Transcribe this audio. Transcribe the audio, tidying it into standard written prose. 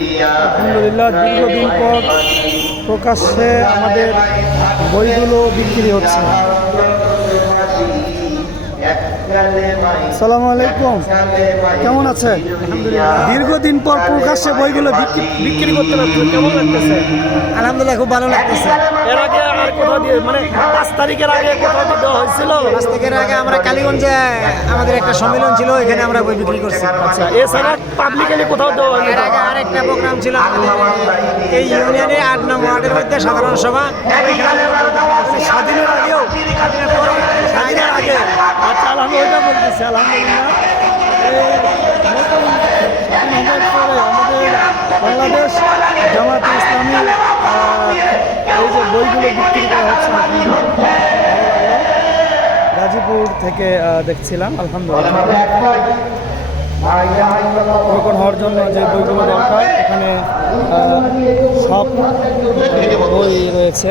আলহামদুলিল্লাহ দীর্ঘদিন পর প্রকাশ্যে আমাদের বইগুলো বিক্রি হচ্ছে। আসসালামু আলাইকুম, কেমন আছেন? দীর্ঘদিন পর প্রকাশ্যে বইগুলো বিক্রি করতে লাগছে, কেমন লাগতেছে? আলহামদুলিল্লাহ খুব ভালো লাগতেছে। এর আগে আর কোথাও দিয়ে মানে 5 তারিখের আগে কোথাও দিয়ে দেওয়া হয়েছিল? 5 তারিখের আগে আমরা কালীগঞ্জে আমাদের একটা সম্মেলন ছিল, এখানে আমরা বই বিক্রি করছি। আচ্ছা, এছাড়া পাবলিকালি কোথাও দেওয়া হয়নি? এর আগে আরেকটা প্রোগ্রাম ছিল এই ইউনিয়নে 8 নং ওয়ার্ডের মধ্যে সাধারণ সভা। স্বাধীনের আগেও? স্বাধীনের আগে। আচ্ছা, আমি ওইটা বলতেছি আলহামদুলিল্লাহ নতুন স্বাধীন হওয়ার পরে আমাদের বাংলাদেশ জামায়াতে ইসলামী এই যে বইগুলো বিক্রি করা হচ্ছে গাজীপুর থেকে দেখছিলাম। আলহামদুলিল্লাহ প্রকট হওয়ার জন্য যে বইগুলো দরকার এখানে সব বই রয়েছে।